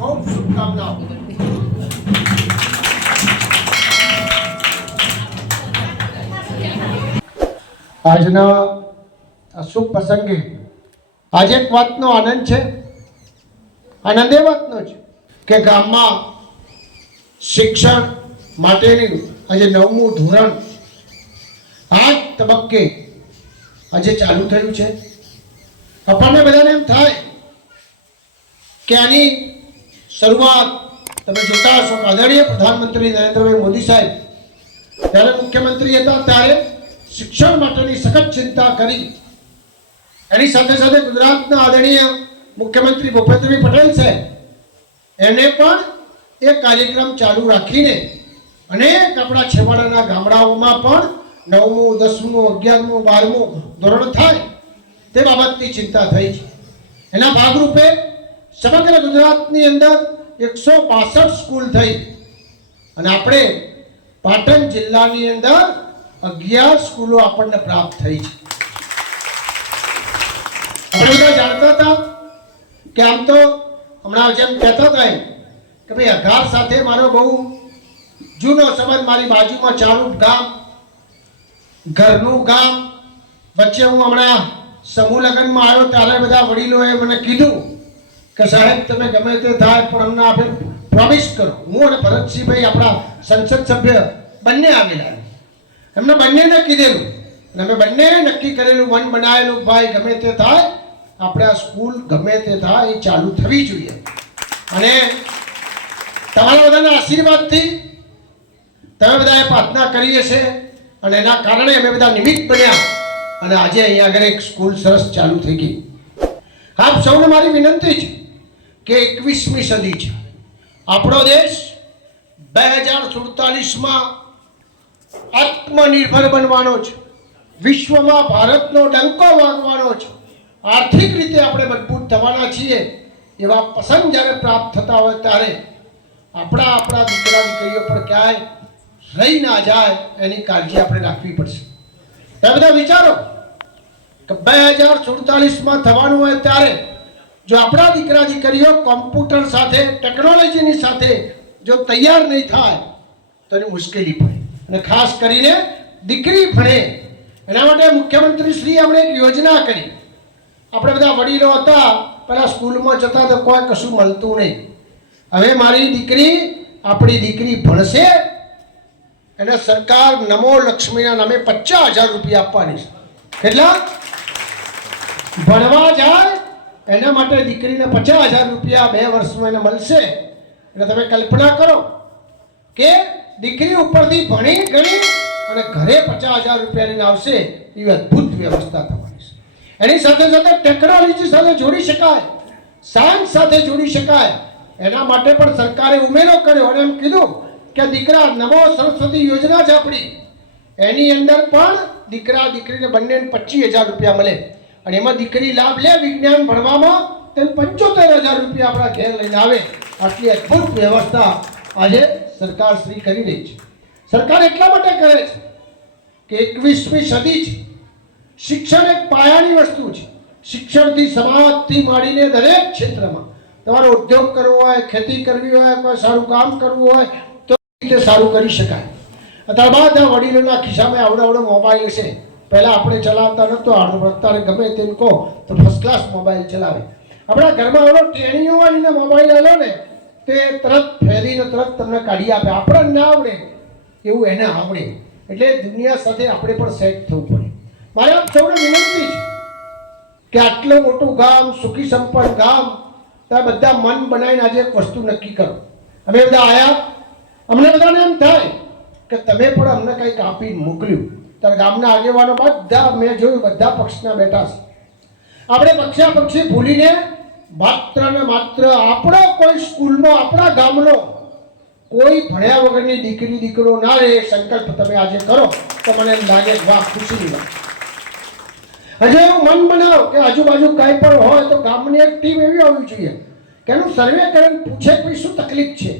ખૂબ શુભકામનાઓ. આજના આ શુભ પ્રસંગે આજે એક વાતનો આનંદ છે. આનંદ એ વાતનો છે કે ગામમાં શિક્ષણ માટેનું આજે 9મું ધોરણ આ તબક્કે આજે ચાલુ થયું છે. આપણને બધાને એમ થાય કે આની શરૂઆત તમે જોતા હશો આદરણીય પ્રધાનમંત્રી નરેન્દ્રભાઈ મોદી સાહેબ જ્યારે મુખ્યમંત્રી હતા ત્યારે શિક્ષણ માટેની સખત ચિંતા કરી. એની સાથે સાથે ગુજરાતના આદરણીય મુખ્યમંત્રી ભૂપેન્દ્રભાઈ પટેલ સાહેબ એને પણ એ કાર્યક્રમ ચાલુ રાખીને અનેક આપણા છેવાડાના ગામડાઓમાં પણ 9મું 10મું 11મું 12મું ધોરણ થાય તે બાબતની ચિંતા થઈ છે. એના ભાગરૂપે સમગ્ર ગુજરાતની અંદર 162 સ્કૂલ થઈ અને આપણે પાટણ જિલ્લાની અંદર 11 સ્કૂલો આપણને પ્રાપ્ત થઈ છે. આપણે બધા જાણતા હતા કે આમ તો હમણાં જેમ કહેતા હતા કે ભાઈ અઘાર સાથે મારો બહુ જૂનો સંબંધ, મારી બાજુમાં ચારૂપ ગામ, ઘરનું ગામ. વચ્ચે હું હમણાં સમૂહ લગ્નમાં આવ્યો ત્યારે બધા વડીલોએ મને કીધું કે સાહેબ તમે ગમે તે થાય પણ અમને આપણે પ્રોમિસ કરો. હું અને ભરતસિંહભાઈ આપણા સંસદ સભ્ય બંને આવેલા, એમને બંનેને કીધેલું અને અમે બંને નક્કી કરેલું, મન બનાવેલું ભાઈ ગમે તે થાય આપણે આ સ્કૂલ ગમે તે થાય એ ચાલુ થવી જોઈએ. અને તમારા બધાના આશીર્વાદથી તમે બધાએ પ્રાર્થના કરીએ છે અને એના કારણે અમે બધા નિમિત્ત બન્યા અને આજે અહીંયા આગળ એક સ્કૂલ સરસ ચાલુ થઈ ગઈ. આપ સૌને મારી વિનંતી છે કે 21મી સદી છે. આપણો દેશ 2047માં આત્મનિર્ભર બનવાનો છે. વિશ્વમાં ભારતનો ડંકો વાગવાનો છે. આર્થિક રીતે આપણે મજબૂત થવાના છીએ. એવા પસંદ જ્યારે પ્રાપ્ત થતા હોય ત્યારે આપણા દીકરા દીકરીઓ પર ક્યાંય રહી ના જાય એની કાળજી આપણે રાખવી પડશે. તમે બધા વિચારો કે 2047માં થવાનું હોય ત્યારે જો આપણા દીકરા દીકરીઓ કોમ્પ્યુટર સાથે ટેકનોલોજીની સાથે જો તૈયાર નહીં થાય તો એની મુશ્કેલી પડે. અને ખાસ કરીને દીકરી ભણે એના માટે મુખ્યમંત્રી શ્રી આપણે એક યોજના કરી. આપણે બધા વડીલો હતા પહેલા સ્કૂલમાં જતા તો કોઈ કશું મળતું નહીં. હવે મારી દીકરી આપણી દીકરી ભણશે એને સરકાર નમો લક્ષ્મીના નામે 50,000 રૂપિયા આપવાની છે. કેટલા? ભણવા જાય એના માટે દીકરીને 50,000 રૂપિયા 2 વર્ષમાં એને મળશે. એટલે તમે કલ્પના કરો કે દીકરી ઉપરથી ભણી ગણી અને ઘરે 50,000 રૂપિયાની આવશે એવી અદ્ભુત વ્યવસ્થા થવાની છે. એની સાથે સાથે ટેકનોલોજી સાથે જોડી શકાય, સાયન્સ સાથે જોડી શકાય એના માટે પણ સરકારે ઉમેરો કર્યો અને એમ કીધું કે દીકરા નમો સરસ્વતી યોજના છે આપણી, એની અંદર પણ દીકરા દીકરીને બંનેને 25,000 રૂપિયા મળે અને એમાં દીકરી લાભ લે વિજ્ઞાન ભણવામાં તેમ 75,000 રૂપિયા આપણા ઘેર લઈને આવે. આટલી અદ્ભુત વ્યવસ્થા આજે સરકાર શ્રી કરી રહી છે. સરકાર એટલા માટે કરે છે કે 21મી સદી છે. શિક્ષણ એક પાયાની વસ્તુ છે. શિક્ષણથી સમાજથી માંડીને દરેક ક્ષેત્રમાં તમારો ઉદ્યોગ કરવો હોય, ખેતી કરવી હોય, કોઈ સારું કામ કરવું હોય તો રીતે સારું કરી શકાય. ત્યારબાદ આ વડીલોના ખિસ્સામાં આવડો મોબાઈલ છે. પહેલાં આપણે ચલાવતા નહોતો આવડતો, અત્યારે ગમે તેમ કહો તો ફર્સ્ટ ક્લાસ મોબાઈલ ચલાવે. આપણા ઘરમાં એવડો ટેણીઓ હોય ને મોબાઈલ આલો ને તે તરત ફેરીને તરત તમને કાઢી આપે. આપણને ના આવડે એવું એને આવડે. એટલે દુનિયા સાથે આપણે પણ સેટ થવું પડે. મારે આપ સૌને વિનંતી છે કે આટલું મોટું ગામ, સુખી સંપન્ન ગામ, ત્યાં બધા મન બનાવીને આજે એક વસ્તુ નક્કી કરો. અમે બધા આવ્યા, અમને બધાને એમ થાય કે તમે પણ અમને કંઈક આપીને મોકલ્યું. ત્યારે ગામના આગેવાનો બધા મેં જોયું બધા પક્ષના બેઠા છે. આપણે પક્ષી ભૂલીને માત્ર ને માત્ર આપણો કોઈ સ્કૂલનો, આપણા ગામનો કોઈ ભણ્યા વગરની દીકરી દીકરો ના રહે સંકલ્પ તમે આજે કરો તો મને એમ લાગે વાહ ખુશીની વાત. હજુ એવું મન બનાવો કે આજુબાજુ કાંઈ પણ હોય તો ગામની એક ટીમ એવી હોવી જોઈએ કે એનું સર્વે કરીને પૂછે કે શું તકલીફ છે.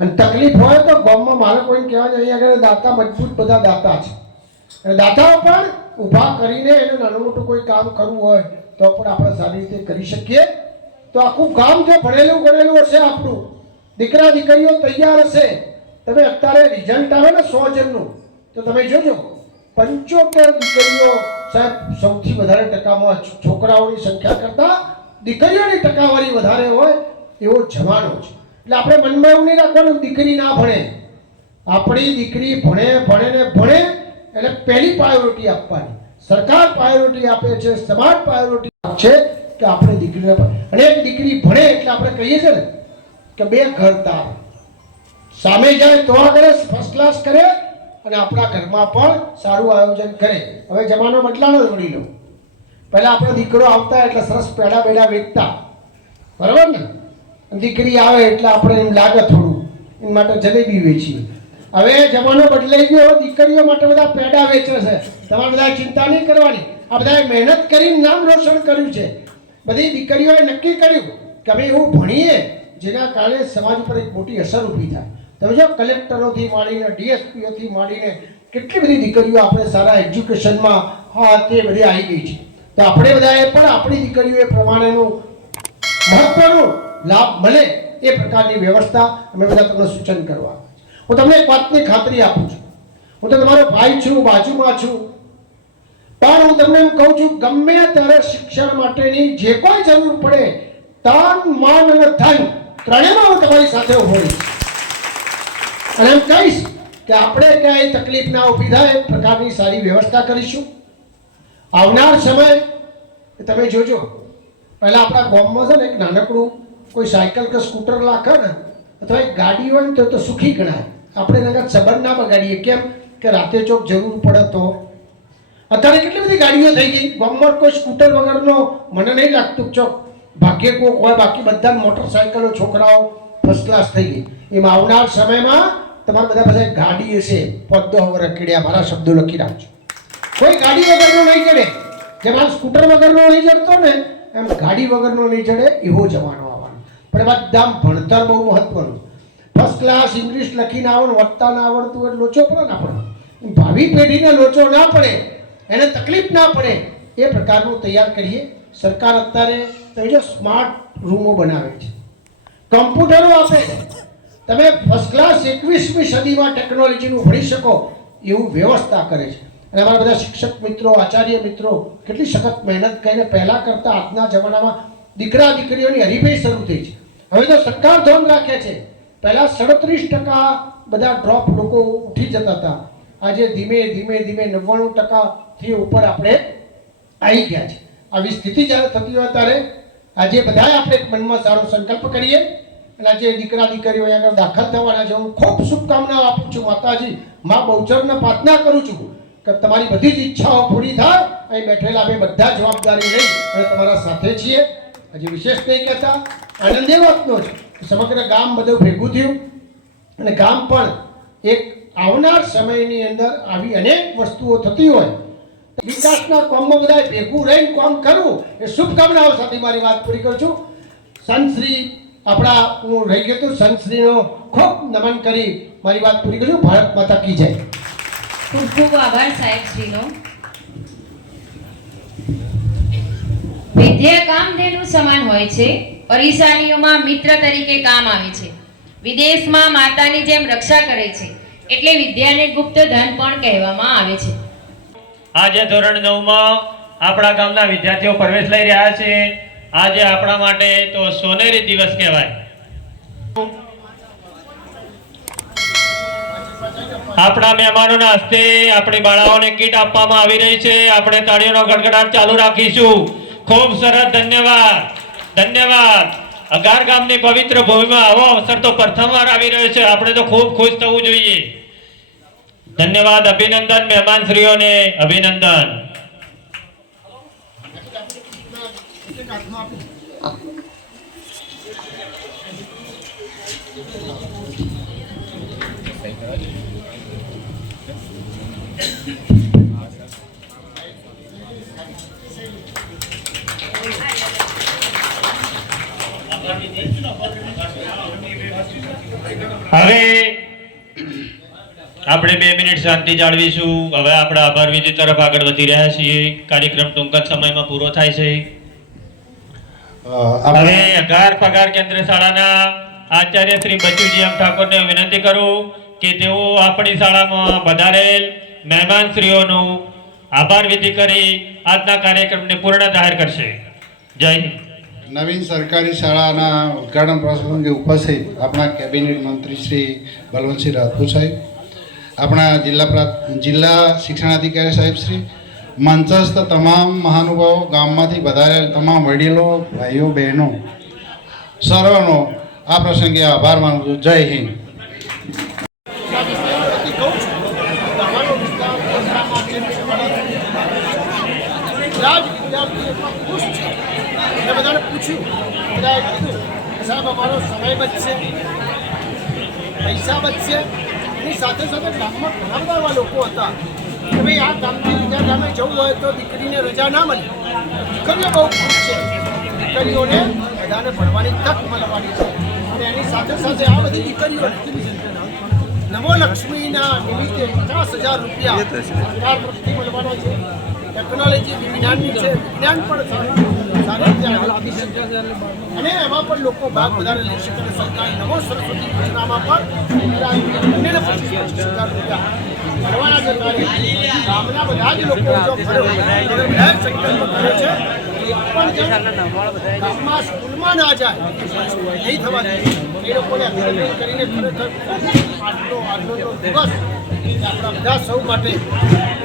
અને તકલીફ હોય તો ગામમાં મારે કોઈને કહેવાય અહીંયા આગળ દાતા મજબૂત બધા દાતા છે અને દાતાઓ પણ ઊભા કરીને એને નાનું મોટું કોઈ કામ કરવું હોય તો પણ આપણે સારી રીતે કરી શકીએ તો આખું ગામ જો ભણેલું ગણેલું હશે આપણું, દીકરા દીકરીઓ તૈયાર હશે, તમે અત્યારે રિઝલ્ટ આવે ને 100 જણનું તો તમે જોજો 75 દીકરીઓ સાહેબ સૌથી વધારે ટકામાં છોકરાઓની સંખ્યા કરતા દીકરીઓની ટકાવારી વધારે હોય એવો જમાનો છે. એટલે આપણે મનમાં એવું નહીં રાખવાનું દીકરી ના ભણે. આપણી દીકરી ભણે ભણે ને ભણે એટલે પહેલી પ્રાયોરિટી આપવાની. સરકાર પ્રાયોરિટી આપે છે, સમાજ પ્રાયોરિટી આપે છે કે આપણે દીકરીને અને એક દીકરી ભણે એટલે આપણે કહીએ છીએ ને કે 2 ઘર તાર સામે જાય તો આગળ ફર્સ્ટ ક્લાસ કરે અને આપણા ઘરમાં પણ સારું આયોજન કરે. હવે જમાનો બદલાનો જ વળી લો. પહેલા આપણો દીકરો આવતા એટલે સરસ પેડા બેડા વેચતા, બરાબર ને? દીકરી આવે એટલે આપણે એમ લાગે થોડું એના માટે જલેબી વેચીએ. હવે જમાનો બદલાઈ ગયો, દીકરીઓ માટે બધા પેડા વેચે છે. તમારે બધા ચિંતા નહીં કરવાની. આ બધાએ મહેનત કરીને નામ રોશન કર્યું છે. બધી દીકરીઓએ નક્કી કર્યું કે અમે એવું ભણીએ જેના કારણે સમાજ પર એક મોટી અસર ઊભી થાય. તમે જો કલેક્ટરોથી માંડીને ડીએસપીઓથી માંડીને કેટલી બધી દીકરીઓ આપણે સારા એજ્યુકેશનમાં તે બધી આવી ગઈ છે. તો આપણે બધાએ પણ આપણી દીકરીઓ એ પ્રમાણેનું મહત્વનું લાભ મળે એ પ્રકારની વ્યવસ્થા અમે બધા તમને સૂચન કરવા. હું તમને એક વાતની ખાતરી આપું છું, હું તો તમારો ભાઈ છું, બાજુમાં છું, પણ હું તમને એમ કહું છું ગમે ત્યારે શિક્ષણ માટેની જે કોઈ જરૂર પડે તન મન અને ધન ત્રણેયમાં હું તમારી સાથે ઉભો રહીશ અને એમ કહીશ કે આપણે ક્યાંય તકલીફ ના ઊભી થાય એ પ્રકારની સારી વ્યવસ્થા કરીશું. આવનાર સમય તમે જોજો, પહેલા આપણા ગામમાં છે ને એક નાનકડું કોઈ સાયકલ કે સ્કૂટર લાખે ને અથવા એક ગાડી હોય ને તો સુખી ગણાય. આપણે એના સંબંધ ના બગાડીએ. કેમ કે રાતે ચોક જરૂર પડે તો. અત્યારે કેટલી બધી ગાડીઓ થઈ ગઈ. ગામમાં કોઈ સ્કૂટર વગરનો મને નહીં લાગતું ચોક ભાગ્ય કોક હોય, બાકી બધા મોટરસાયકલો છોકરાઓ ફર્સ્ટ ક્લાસ થઈ ગઈ. એમાં આવનાર સમયમાં તમારે બધા ગાડી હશે 5-10 વર્ષ કેડ્યા. મારા શબ્દો લખી રાખજો. કોઈ ગાડી વગરનો નહીં ચડે. જેમ આ સ્કૂટર વગરનો નહીં ચડતો ને એમ ગાડી વગરનો નહીં ચડે એવો જમાનો આવવાનો. પણ બધા ભણતર બહુ મહત્વનું. ફર્સ્ટ ક્લાસ ઇંગ્લિશ લખીને આવડે, વાંચતા ના આવડતું એટલે લોચો પડે ને આપણે. ભાવિ પેઢીને લોચો ના પડે, એને તકલીફ ના પડે એ પ્રકારનું તૈયાર કરીએ. સરકાર અત્યારે તમે જો સ્માર્ટ રૂમો બનાવે છે, કમ્પ્યુટરો આપે છે. તમે ફર્સ્ટ ક્લાસ 21મી સદીમાં ટેકનોલોજીનું ભણી શકો એવું વ્યવસ્થા કરે છે. અને અમારા બધા શિક્ષક મિત્રો, આચાર્ય મિત્રો કેટલી સખત મહેનત કરીને પહેલાં કરતાં આજના જમાનામાં દીકરા દીકરીઓની હરીફાઈ શરૂ થઈ છે. હવે તો સરકાર ધોરણ રાખે છે. પહેલાં 37% બધા ડ્રોપ લોકો ઉઠી જતા હતા. આજે ધીમે ધીમે ધીમે 99%થી ઉપર આપણે આવી ગયા છે. આવી સ્થિતિ જ્યારે થતી હોય ત્યારે આજે બધાએ આપણે એક મનમાં સારો સંકલ્પ કરીએ અને આજે દીકરા દીકરીઓ અહીંયા આગળ દાખલ થવાના છે. હું ખૂબ શુભકામનાઓ આપું છું. માતાજી મા બહુચરને પ્રાર્થના કરું છું કે તમારી બધી જ ઈચ્છાઓ પૂરી થાય. અહીં બેઠેલા અમે બધા જવાબદારી લઈ અને તમારા સાથે છીએ. હજી વિશેષ નહીં કહેતા, આનંદ એ વાતનો છે કે સમગ્ર ગામ બધું ભેગું થયું અને ગામ પણ એક આવનાર સમયની અંદર આવી અનેક વસ્તુઓ થતી હોય, વિકાસના કામમાં બધા ભેગું રહીને કામ કરવું એ શુભકામનાઓ સાથે મારી વાત પૂરી કરું છું. સંતશ્રી આપણા હું રહી ગયો હતું, સંતશ્રીનો ખૂબ નમન કરી મારી વાત પૂરી કરું. ભારત માતા કી જય. ખૂબ ખૂબ આભાર સાહેબશ્રીનો. વિદ્યા કામધેનુ સમાન હોય છે. પરેશાનીઓમાં મિત્ર તરીકે કામ આવે છે. વિદેશમાં માતાની જેમ રક્ષા કરે છે. એટલે વિદ્યાને ગુપ્ત ધન પણ કહેવામાં આવે છે. આજે ધોરણ 9માં આપણા ગામના વિદ્યાર્થીઓ પ્રવેશ લઈ રહ્યા છે. આજે આપણા માટે તો સોનેરી દિવસ કહેવાય. આપણા મહેમાનોના હસ્તે આપણી બાળાઓને કીટ આપવામાં આવી રહી છે. આપણે તાળીઓનો ગડગડાટ ચાલુ રાખીશું. ખૂબ સરસ, ધન્યવાદ, ધન્યવાદ. અગાર ગામની પવિત્ર ભૂમિમાં આવો અવસર તો પ્રથમવાર આવી રહ્યો છે. આપણે તો ખૂબ ખુશ થવું જોઈએ. ધન્યવાદ, અભિનંદન મહેમાનશ્રીઓને, અભિનંદન. હવે આપણે 2 મિનિટ શાંતિ જાળવીશું. હવે આપણે આભાર વિધિ તરફ આગળ વધી રહ્યા છીએ. કાર્યક્રમ ટૂંક જ સમયમાં પૂરો થાય છે. હવે અગાર પગાર કેન્દ્ર શાળાના આચાર્ય શ્રી બચુજી એમ ઠાકોરને વિનંતી કરું કે તેઓ આપણી શાળામાં પધારેલ મહેમાનશ્રીઓનું આભાર વિધિ કરી આજના કાર્યક્રમને પૂર્ણ જાહેર કરશે. જય હિન્દ. નવીન સરકારી શાળાના ઉદ્ઘાટન પ્રસંગે ઉપસ્થિત આપણા કેબિનેટ મંત્રી શ્રી બલવંતસિંહ રાજપૂત સાહેબ, આપણા જિલ્લા શિક્ષણાધિકારી સાહેબ શ્રી, મંચસ્થ તમામ મહાનુભાવો, ગામમાંથી વધારેલ તમામ વડીલો, ભાઈઓ બહેનો, સર્વનો આ પ્રસંગે આભાર માનું છું. જય હિન્દ. બધાને પૂછ્યું, બધાએ કીધું કે સાહેબ અમારો સમય બચશે, પૈસા બચશે, એની સાથે સાથે ગામમાં ઘણા બધા એવા લોકો હતા કે ભાઈ આ ગામથી બીજા ગામે જવું હોય તો દીકરીને રજા ના મળે. દીકરીઓ બહુ ખુશ છે, દીકરીઓને બધાને ભણવાની તક મળવાની છે અને એની સાથે સાથે આ બધી દીકરીઓને નવોલક્ષ્મીના નિમિત્તે 50,000 રૂપિયા સરકાર તરફથી મળવાના છે. ટેકનોલોજી વિજ્ઞાનની છે, વિજ્ઞાન પણ સારી રીતે આગળ આપી શકે અને એમાં પણ લોકો ભાગ વધારે લઈ શકે. અને સરકારી નવો સરસ્વતી યોજનામાં પણ બંનેને 25,000 રૂપિયા મળવાના છે. ગામના બધા જ લોકો જો ખરો બધા સંકલ્પ કરે છે પણ ગામમાં સ્કૂલમાં ના જાય નહીં થવા દે એ લોકોને અભિનંદન કરીને ખરેખર આજનો દિવસ આપણા બધા સૌ માટે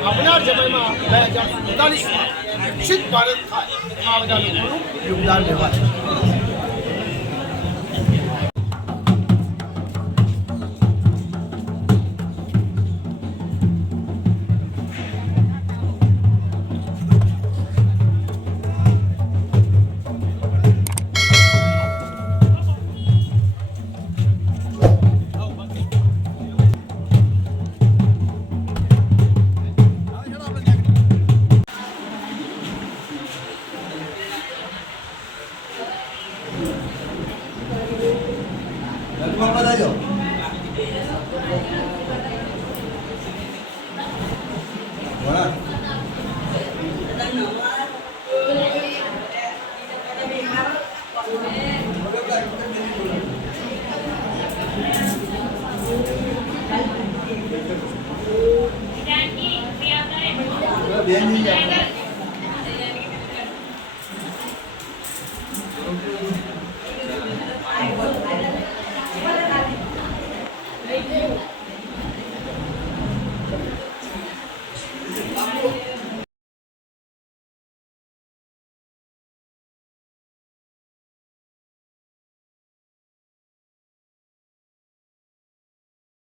આવનાર સમયમાં 2047માં વિકસિત ભારત થાય આ બધા લોકોનું યોગદાન લેવા છે.